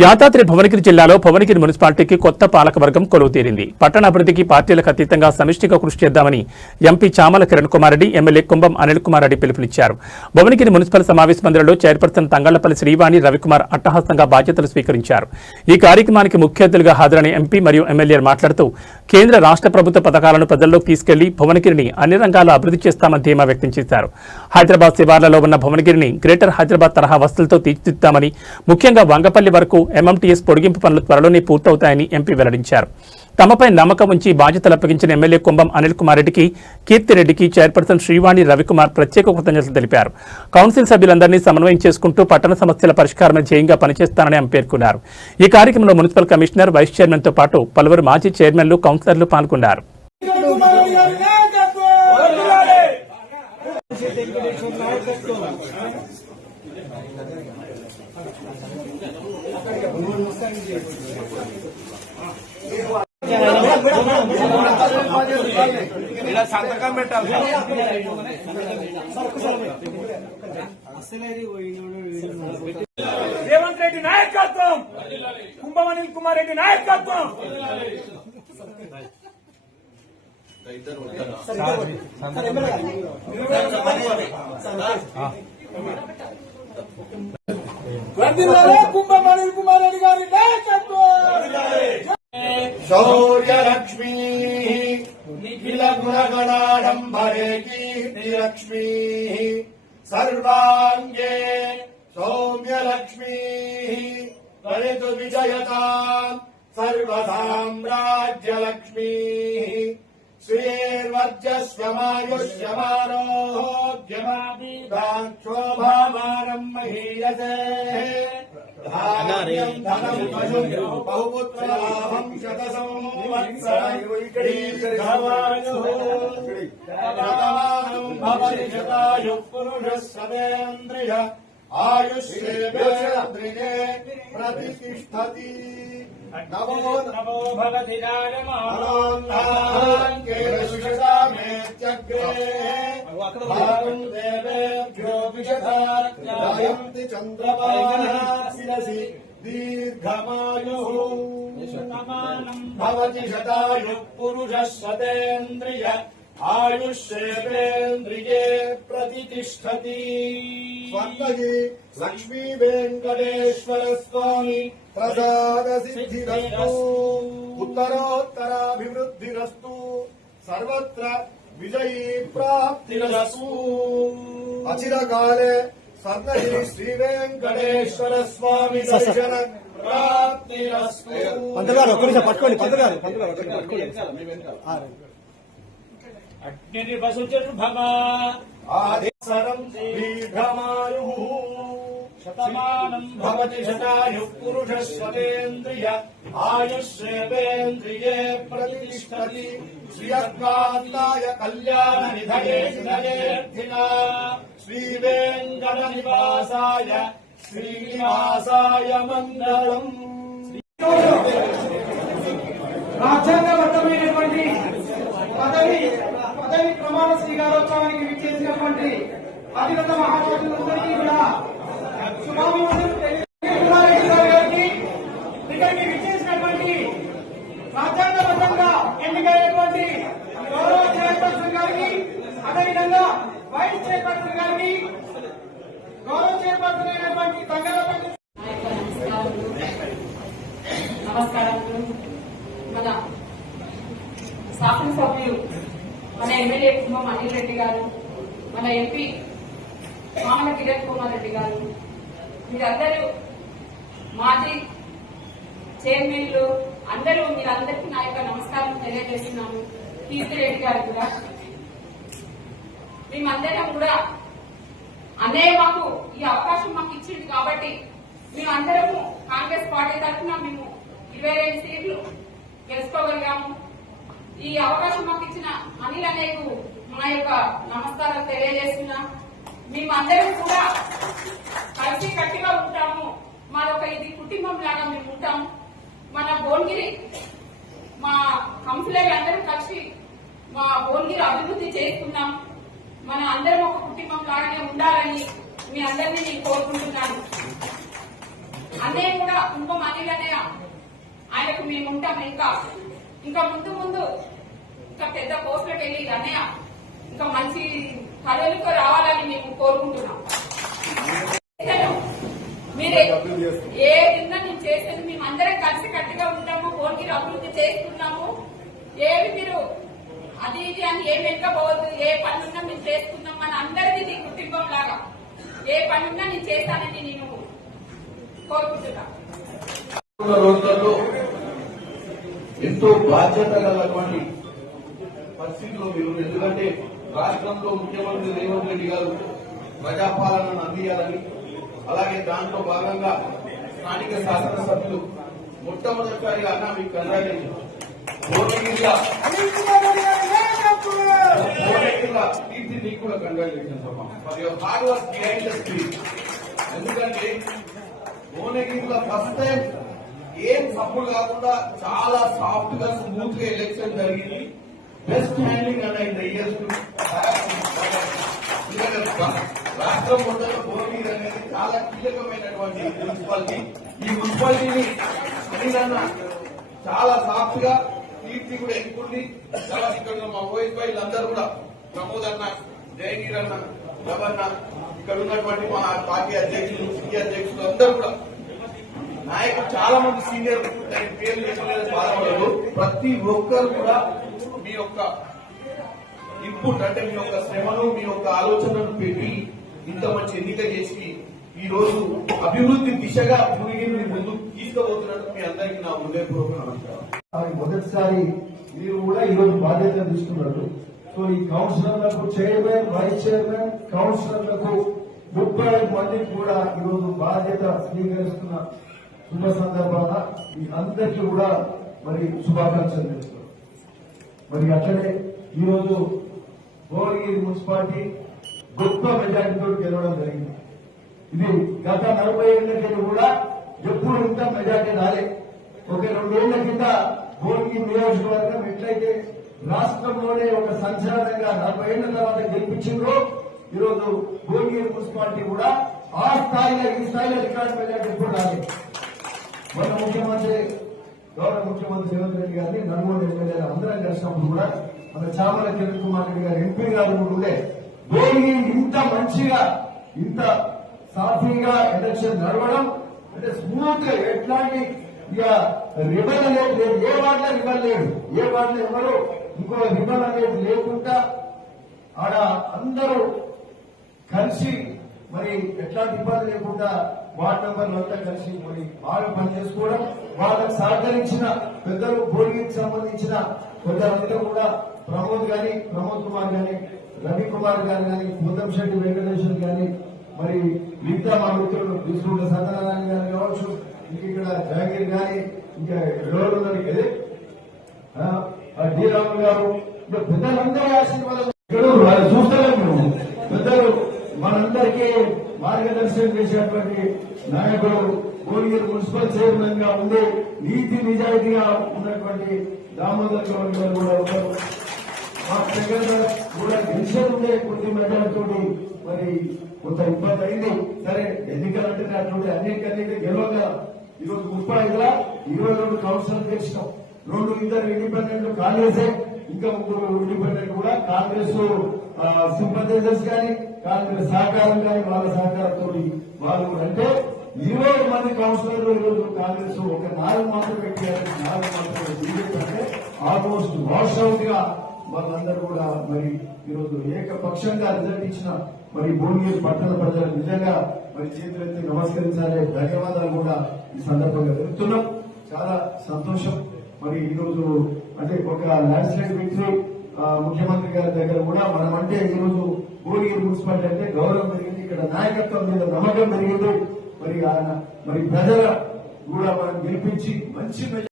యాదాద్రి భువనగిరి జిల్లాలో భువనగిరి మున్సిపాలిటీకి కొత్త పాలకవర్గం కొలువుతీరింది. పట్టణ అభివృద్ధికి పార్టీలకు అతీతంగా సమిష్టిగా కృషి చేద్దామని ఎంపీ చామల కిరణ్ కుమార్ రెడ్డి, ఎమ్మెల్యే కుంభం అనిల్ కుమార్ రెడ్డి పిలుపునిచ్చారు. భువనగిరి మున్సిపల్ సమావేశ మందిరంలో చైర్పర్సన్ తంగళ్లపల్లి శ్రీవాణి రవికుమార్ అట్టహాసంగా బాధ్యతలు స్వీకరించారు. ఈ కార్యక్రమానికి ముఖ్య అతిథులుగా హాజరైన ఎంపీ మరియు ఎమ్మెల్యేలు మాట్లాడుతూ కేంద్ర రాష్ట్ర ప్రభుత్వ పథకాలను ప్రజల్లోకి తీసుకెళ్లి భువనగిరిని అన్ని రంగాల్లో అభివృద్ధి చేస్తామని ధీమా వ్యక్తం చేశారు. హైదరాబాద్ శివార్లలో ఉన్న భువనగిరిని గ్రేటర్ హైదరాబాద్ తరహా వసతులతో తీర్చిదిద్దామని, ముఖ్యంగా వంగపల్లి వరకు ఎంఎంటీఎస్ పొడిగింపు పనులు త్వరలోనే పూర్తవుతాయని ఎంపీ వెల్లడించారు. తమపై నమ్మకం ఉంచి బాధ్యతలు అప్పగించిన ఎమ్మెల్యే కుంభం అనిల్ కుమార్ రెడ్డికి, కీర్తిరెడ్డికి చైర్పర్సన్ శ్రీవాణి రవికుమార్ ప్రత్యేక కృతజ్ఞతలు తెలిపారు. కౌన్సిల్ సభ్యులందరినీ సమన్వయం చేసుకుంటూ పట్టణ సమస్యల పరిష్కారమే ధ్యేయంగా పనిచేస్తానని ఆమె పేర్కొన్నారు. ఈ కార్యక్రమంలో మున్సిపల్ కమిషనర్, వైస్ చైర్మన్ తో పాటు పలువురు మాజీ చైర్మన్లు, కౌన్సిలర్లు పాల్గొన్నారు. సంతకం పెట్టాలి. రేవంత్ రెడ్డి నాయకత్వం, కుంభం అనిల్ కుమార్ రెడ్డి నాయకత్వం. కుంభం అనిల్ కుమార్ రెడ్డి గారి నాయకత్వం. శౌర్యలక్ష్మీ నిఖిల గుణగణాడంబరే కీర్తిలక్ష్మీ సర్వాంగే సౌమ్యలక్ష్మీ లలిత విజయతాం సర్వసామ్రాజ్యలక్ష్మీ శ్రీర్వర్జస్వమాయుష్యమారోగ్యమాభిధాం శోభామానం మహీయసే బహుపుత్రాహం శతసంవత్సరం భవతి శతాయు పురుష సవేంద్రియ ఆయుష్యేంద్రియే ప్రతిష్టతి. నమో నమో భగతి దేవేభ్యో విషధారయంతి చంద్రమాసి దీర్ఘమాయుః భవతి శతాయు పురుష సతేంద్రియ ఆయుష్యేంద్రియే ప్రతిష్టతి. స్వర్గీ లక్ష్మీ వెంకటేశ్వర స్వామి ప్రసాద సిద్ధిరస్తు, ఉత్తరోత్తరాభివృద్ధిరస్తు, సర్వత్ర విజయీ ప్రాప్తిరస్తు. అచిరకాలే స్వర్గీ శ్రీ వెంకటేశ్వర స్వామి దర్శన ప్రాప్తిరస్తు. పట్టుకోండి ఆదిసరం దీర్ఘమాయుః శతమానం భవతి శతాయు పురుష సతేంద్రియ ఆయుష్యేంద్రియే ప్రతిష్టతి. శ్రియర్కాంతాయ కళ్యాణ నిధయే నిధయేర్థినా శ్రీవేంకట నివాసాయ శ్రీనివాసాయ మంగళం. రాజ్యాంగబద్ధమైనటువంటి పదవి ప్రమాణ స్వీకారోత్సవానికి విచ్చేసినటువంటి అధిగత మహారాజులందరికీ కూడా శుభాభివందనలు తెలియజేస్తున్నారెడ్డి ఇక్కడికి విచ్చేసినటువంటి రాజ్యాంగబద్ధంగా ఎన్నికైనటువంటి గౌరవ చైర్పర్సన్ గారికి, అదేవిధంగా వైస్ చైర్పర్సన్ గారికి, గౌరవ చైర్పర్సన్ అయినటువంటి తంగళ్లపల్లి. నమస్కారములు. మన శాసనసభ్యులు, మన ఎమ్మెల్యే కుంభం అనిల్ రెడ్డి గారు, మన ఎంపీ చామల కిరణ్ కుమార్ రెడ్డి గారు, మీరందరూ మాజీ చైర్మన్లు అందరూ, మీరందరికీ నా యొక్క నమస్కారం తెలియజేస్తున్నాను. కీర్తిరెడ్డి గారు కూడా, మేమందరం కూడా అన్నయ్య మాకు ఈ అవకాశం మాకు ఇచ్చింది కాబట్టి మేమందరము కాంగ్రెస్ పార్టీ తరఫున మేము 22 సీట్లు గెలుచుకోగలిగాము. ఈ అవకాశం మాకు ఇచ్చిన అనిల్ అన్నయ్యకు మా యొక్క నమస్కారాలు తెలియజేస్తున్నాం. మేమందరం కూడా కలిసి కట్టిగా ఉంటాము. మాదొక ఇది కుటుంబం లాగా మేము ఉంటాము. మన భువనగిరి మా కౌన్సిలర్లు అందరూ కలిసి మా భువనగిరి అభివృద్ధి చేసుకున్నాం. మన అందరం ఒక కుటుంబం లాగానే ఉండాలని మీ అందరినీ నేను కోరుకుంటున్నాను. అన్నయ్య కూడా కుంభం అనిల్ అన్నయ్య ఆయనకు మేము ఉంటాం. ఇంకా ముందు ఇంకా పెద్ద పోస్టులకు వెళ్ళి అన్నయ్య ఇంకా మంచి పదవులకు రావాలని మేము కోరుకుంటున్నాం. మీరు ఏ విధంగా నేను చేసేది మేమందరం కలిసి కట్టుగా ఉంటాము. భువనగిరి అభివృద్ధి చేస్తున్నాము. ఏవి మీరు అది ఇది అని ఏమి వెనకపోవద్దు. ఏ పనున్నా మేము చేసుకున్నాం మన అందరిది కుటుంబం లాగా ఏ పనున్నా నేను చేస్తానని నేను కోరుకుంటున్నా. రోజులలో ఎంతో బాధ్యత గలటువంటి పరిస్థితుల్లో మీరు, ఎందుకంటే రాష్ట్రంలో ముఖ్యమంత్రి రేవంత్ రెడ్డి గారు ప్రజాపాలనను అందియాలని, అలాగే దాంట్లో భాగంగా స్థానిక శాసనసభ్యులు మొట్టమొదటిసారిగా అన్న మీకు కంగ్రాచులేషన్. భువనగిరిలో కీర్తి నీకు కూడా కంగ్రాచులేషన్స్ అమ్మా for your hard work behind the screen. ఎందుకంటే భువనగిరిలో ఫస్ట్ టైం ఏం సపోర్ట్ కాకుండా చాలా సాఫ్ట్ గా స్మూత్ గా ఎలక్షన్ జరిగింది. బెస్ట్ హ్యాండ్లింగ్ అన్న ఇన్ ద ఇయర్స్ రాష్ట్రం మొత్తంలో భువనగిరి అనేది చాలా కీలకమైనటువంటి మున్సిపాలిటీ. ఈ మున్సిపాలిటీని అనిలన్న చాలా సాఫ్ట్ గా కీర్తి కూడా ఎక్కుంది. చాలా ఇక్కడ మా ఓఎస్ వీళ్ళందరూ కూడా ప్రమోద్ అన్న, జయగిరి అన్న, రవన్న, ఇక్కడ ఉన్నటువంటి మా పార్టీ అధ్యక్షులు, సిటీ అధ్యక్షులు అందరూ కూడా నాయకులు చాలా మంది సీనియర్ పేర్లు చెప్పలేదు బాధపడదు. ప్రతి ఒక్కరు కూడా మీ యొక్క ఇన్పుట్ అంటే మీ యొక్క శ్రమను, మీ యొక్క ఆలోచనను పెట్టి ఇంత మంచి ఎన్నిక చేసి ఈ రోజు అభివృద్ధి దిశగా భువనగిరిని ముందుకు తీసుకుపోతున్నందుకు మీ అందరికీ నా హృదయపూర్వక నమస్కారం. మొదటిసారి మీరు కూడా ఈరోజు బాధ్యత తీసుకున్నారు. సో ఈ కౌన్సిలర్లకు చైర్మన్, వైస్ చైర్మన్, కౌన్సిలర్లకు 30 మందికి కూడా ఈరోజు బాధ్యత స్వీకరిస్తున్న శుభ సందర్భాన మీ అందరికీ కూడా మరి శుభాకాంక్షలు తెలుస్తున్నాం. మరి అట్లనే ఈరోజు భువనగిరి మున్సిపాలిటీ గొప్ప మెజార్టీతో గెలవడం జరిగింది. ఇది గత 40 ఏళ్ల కూడా ఎప్పుడు ఇంత మెజార్టీ రాలే. ఒక 2 ఏళ్ల కింద భువనగిరి నియోజకవర్గం ఎట్లయితే రాష్ట్రంలోనే ఒక సంచలనంగా 40 ఏళ్ల తర్వాత గెలిపించిందో, ఈరోజు భువనగిరి మున్సిపాలిటీ కూడా ఆ స్థాయిలో ఈ స్థాయిలో రికార్డు మెజార్టీ ఎప్పుడు రాలేదు. మన ముఖ్యమంత్రి గౌరవ ముఖ్యమంత్రి రేవంత్ రెడ్డి గారిని నలుగురు ఎమ్మెల్యేలు అందరం కలిసినప్పుడు కూడా మన చామల కిరణ్ కుమార్ రెడ్డి గారు ఎంపీ గారు ఉండే భువనగిరి ఇంత మంచిగా ఇంత సాఫీగా ఎలక్షన్ నడవడం అంటే స్మూత్ గా ఎట్లాంటి ఇక రిబల్ అనేది లేదు. ఏ వార్డులో రిబల్ లేదు, ఏ వార్డులో ఎవరు ఇంకో రిబల్ అనేది లేకుండా ఆడ అందరూ కలిసి మరి ఎట్లాంటి ఇబ్బంది లేకుండా వార్డు మెంబర్లు అంతా కలిసి మరి బాగా పనిచేసుకోవడం, వాళ్ళకు సహకరించిన పెద్దలు భువనగిరికి సంబంధించిన పెద్దలంతా కూడా ప్రమోద్ కుమార్ గాని, రవి కుమార్ గారు గాని, ముద్దంశెట్టి వెంకటేశ్వర్ గాని, మరి మిగతా మా మిత్రులు తీసుకుంటే సత్యనారాయణ గారు కావచ్చు, ఇక్కడ జహంగీర్ గాని, ఇంకా ఎవరు ఉన్నారు డి రాము గారు, ఇంకా పెద్దలందరూ ఆశీర్వాదం చూస్తలేము. పెద్దలు మనందరికీ మార్గదర్శనం చేసేటువంటి నాయకులు, భువనగిరి మున్సిపల్ చైర్మన్ గా ఉండే నీతి నిజాయితీగా ఉన్నటువంటి దామోదర్ గౌడ్ గారు కూడా ఉన్నారు. మా దగ్గర కూడా గెలిచేది ఉండే కొద్ది మెజార్టీతో మరి కొంత ఇబ్బంది అయింది. సరే ఎన్నికలంటే అటువంటి అన్నిటికన్నీ గెలవక ఈరోజు 35లా 22 కౌన్సిలర్ గెలిచినాం. 2 ఇండిపెండెంట్ కాంగ్రెసే, ఇంకా 3 ఇండిపెండెంట్ కూడా కాంగ్రెస్ సింపథైజర్స్ కానీ, కాంగ్రెస్ సహకారం కానీ, వాళ్ళ సహకారంతో వాళ్ళు అంటే 20 మంది కౌన్సిలర్లు ఈరోజు కాంగ్రెస్ ఒక 4 మాత్రం పెట్టారు. 4 మాత్రం బీజేపీ అంటే ఆల్మోస్ట్ వాష్ అవుట్ గా వాళ్ళందరూ కూడా మరి ఈరోజు ఏకపక్షంగా రిజల్ట్ ఇచ్చిన మరి భువనగిరి పట్టణ ప్రజలు నిజంగా మరి చేతులెత్తి నమస్కరించాలి, ధన్యవాదాలు కూడా ఈ సందర్భంగా తెలుపుతున్నాం. చాలా సంతోషం. మరి ఈరోజు అంటే ఒక ల్యాండ్ స్లైడ్ విక్టరీ ముఖ్యమంత్రి గారి దగ్గర కూడా మనం అంటే ఈరోజు భువనగిరి మున్సిపాలిటీ అంటే గౌరవం పెరిగింది, ఇక్కడ నాయకత్వం మీద నమ్మకం పెరిగింది. మరి ఆయన మరి ప్రజల కూడా మనం గెలిపించి మంచి